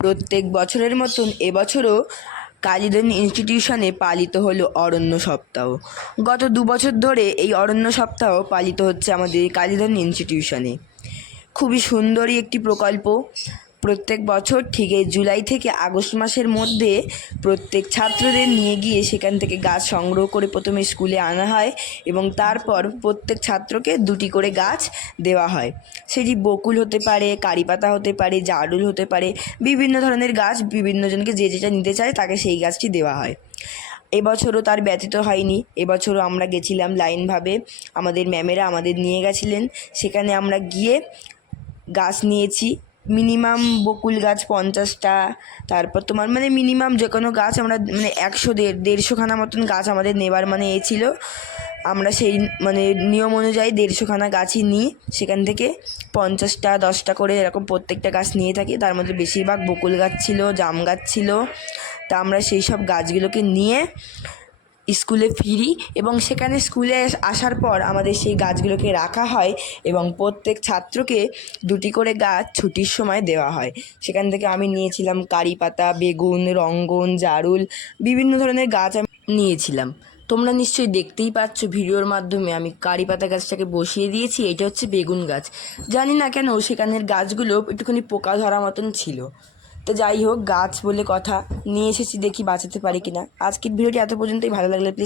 প্রত্যেক বছরের মতন এবছরও কালীদন ইনস্টিটিউশনে পালিত হলো অরণ্য সপ্তাহ। গত দু বছর ধরে এই অরণ্য সপ্তাহ পালিত হচ্ছে আমাদের কালিদান ইনস্টিটিউশনে খুবই সুন্দরই একটি প্রকল্প। প্রত্যেক বছর ঠিক এই জুলাই থেকে আগস্ট মাসের মধ্যে প্রত্যেক ছাত্রদের নিয়ে গিয়ে সেখান থেকে গাছ সংগ্রহ করে প্রথমে স্কুলে আনা হয় এবং তারপর প্রত্যেক ছাত্রকে দুটি করে গাছ দেওয়া হয়। সেটি বকুল হতে পারে কারি পাতা হতে পারে, জারুল হতে পারে, বিভিন্ন ধরনের গাছ বিভিন্ন জনকে যে যেটা নিতে চায় তাকে সেই গাছটি দেওয়া হয়। এবছরও তার ব্যতীত হয়নি। এবছরও আমরা গেছিলাম লাইনভাবে। আমাদের ম্যামেরা আমাদের নিয়ে গেছিলেন। সেখানে আমরা গিয়ে গাছ নিয়েছি। মিনিমাম বকুল গাছ পঞ্চাশটা, তারপর তোমার মানে মিনিমাম যে কোনো গাছ আমরা মানে একশো দেড়, দেড়শোখানা মতন গাছ আমাদের নেবার মানে এ ছিল। আমরা সেই মানে নিয়ম অনুযায়ী দেড়শোখানা গাছই নিই, সেখান থেকে পঞ্চাশটা, দশটা করে এরকম প্রত্যেকটা গাছ নিয়ে থাকি। তার মধ্যে বেশিরভাগ বকুল গাছ ছিল, জাম গাছ ছিল। তা আমরা সেই সব গাছগুলোকে নিয়ে স্কুলে ফিরি এবং সেখানে স্কুলে আসার পর আমাদের সেই গাছগুলোকে রাখা হয় এবং প্রত্যেক ছাত্রকে দুটি করে গাছ ছুটির সময় দেওয়া হয়। সেখান থেকে আমি নিয়েছিলাম কারি পাতা, বেগুন, রঙ্গন, জারুল, বিভিন্ন ধরনের গাছ আমি নিয়েছিলাম। তোমরা নিশ্চয়ই দেখতেই পাচ্ছ ভিডিওর মাধ্যমে আমি কারি পাতা গাছটাকে বসিয়ে দিয়েছি, এটা হচ্ছে বেগুন গাছ। জানি না কেন সেখানের গাছগুলো একটুখানি পোকা ধরা মতন ছিল। তো যাই হোক, গাছ বলে কথা। নিয়ে এসেছি দেখি বাঁচাতে পারি কিনা। আজকের ভিডিওটি এত পর্যন্তই। ভালো লাগলে প্লিজ